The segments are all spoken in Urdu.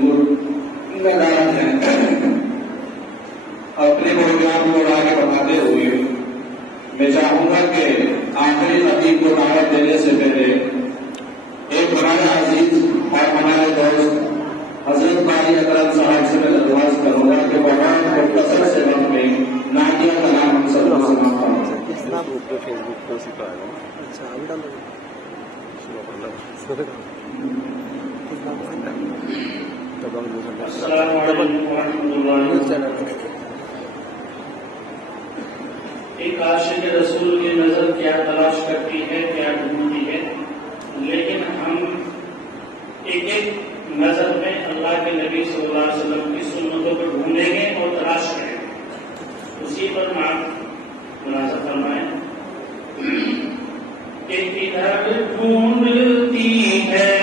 بالکل نظارت ہے۔ اپنے پروگرام کو آگے بڑھاتے ہوئے میں چاہوں گا کہ آخری خطیب کو دعوت دینے سے پہلے ایک ہمارا عزیز اور ہمارے دوست حضرت باری اکرم صاحب سے میں درخواست کروں گا کہ بہت مختصر سے وقت میں نعتیہ کلام ہم سب کو سماعت السلام علیکم ورحمۃ اللہ وبرکاتہ۔ ایک عاشق رسول کی نظر کیا تلاش کرتی ہے، کیا ڈھونڈتی ہے، لیکن ہم ایک ایک نظر میں اللہ کے نبی صلی اللہ علیہ وسلم کی سنتوں کو ڈھونڈیں گے اور تلاش کریں گے۔ اسی پر ملاحظہ فرمائیں کہ ادھر ڈھونڈتی ہے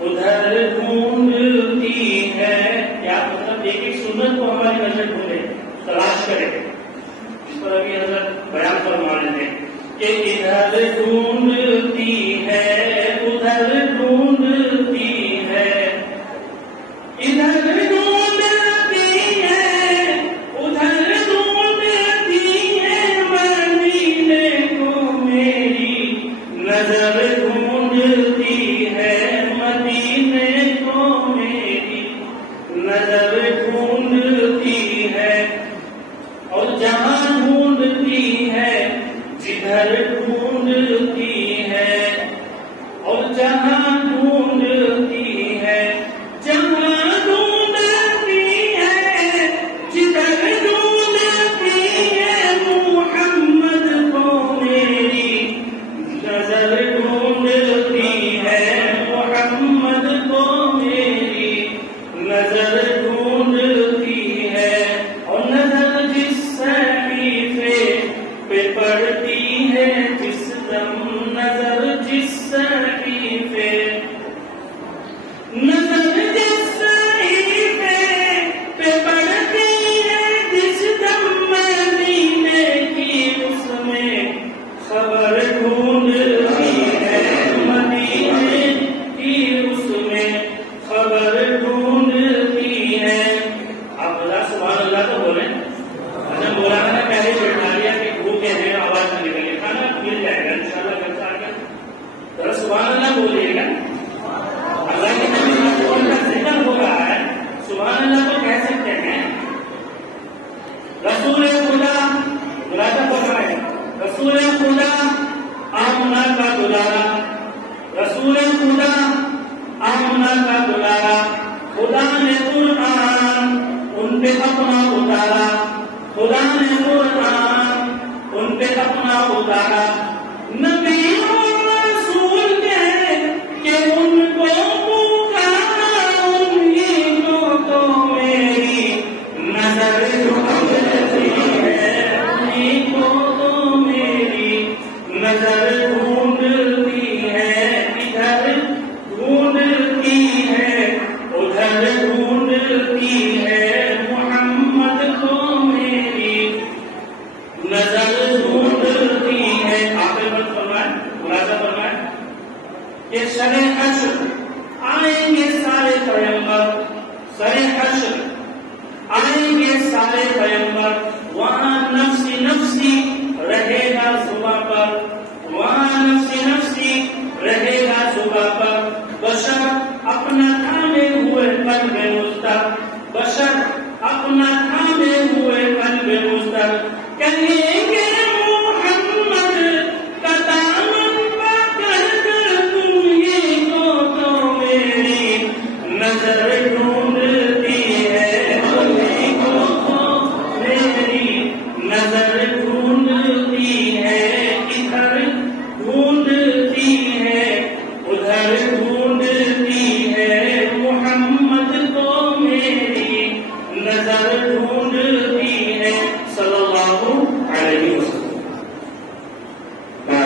ادھر ڈھونڈتی ہے، کیا مطلب ایک ایک سنت کو ہماری نظر ڈھونڈے، تلاش کرے۔ اس پر ابھی حضرت بیان فرما رہے تھے کہ ادھر ڈھونڈتی ہے ادھر ڈھونڈتی ہے، ادھر ڈھونڈتی ہے ادھر ڈھونڈتی ہے، مدینے کو میری نظر ڈھونڈتی ہے، مدینے کو میری نظر ڈھونڈتی ہے، اور جہاں ڈھونڈتی ہے جدھر ڈھونڈتی ہے، اور جہاں ڈھونڈتی ہے جہاں ڈھونڈتی ہے، جدھر ڈھونڈتی ہے، محمد کو میری نظر ڈھونڈتی ہے، محمد کو میری نظر ڈھونڈتی ہے، اور نظر جس صحیفے پہ پڑتی ہے جس دم، نظر جس صحیفے نظر جس صحیفے پہ پڑتی ہے جس دم، مدینے کی اس میں خبر ڈھونڈتی ہے، مدینے کی اس میں خبر ڈھونڈتی ہے۔ آپ اللہ سبحان اللہ تو بولیں، حضرت مولانا نے پہلے بٹھا لیا کہ بھوکے ہیں آواز نہ نکلے، کھانا مل جائے گا انشاءاللہ گھر سے آ کے، ذرا سبحان اللہ بولیے گا۔ اللہ کے نبی رسول کا ذکر ہو رہا ہے، سبحان اللہ تو کہہ سکتے ہیں۔ رسول خدا ملازہ فرمائے، رسول خدا آمنہ کا دلارا، رسول خدا آمنہ کا دلارا، خدا نے قرآن ان پہ اپنا اتارا، خدا نے قرآن ان پہ اپنا اتارا، نبی اور رسول کہے کہ ان کو پکارا، انہیں کو تو میری نظر ڈھونڈتی ہے، انہیں کو تو میری نظر ڈھونڈتی ہے، ادھر ڈھونڈتی ہے ادھر ڈھونڈتی ہے، محمد کو میری نظر ڈھونڈتی ہے۔ آخر بات فرمائیں، خلاصہ فرمائیں کہ سر حشر آئیں گے سارے پیغمبر، سر حشر آئیں گے سارے پیغمبر،